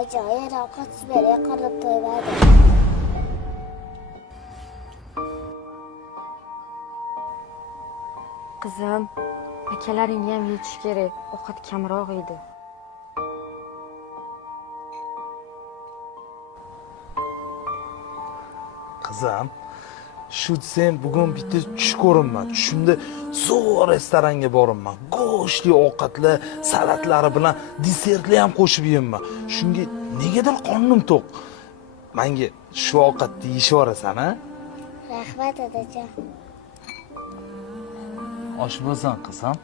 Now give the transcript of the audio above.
ajoyib ovqat berib qarab to'yadi. Qizim, akalaringga ham yetish kerak. Ovqat kamroq edi. Qizim, shu sen bugun bitta tush ko'rinman. Tushimda zo'r restoranga boraman. Go'shtli ovqatlar, salatlari bilan desertlar ham qo'shib yeyman. Shunga negadir qornim to'q. Menga shu ovqatni yeyishvorasan, ha? Rahmat, dadajon. Oshpazsan qizim.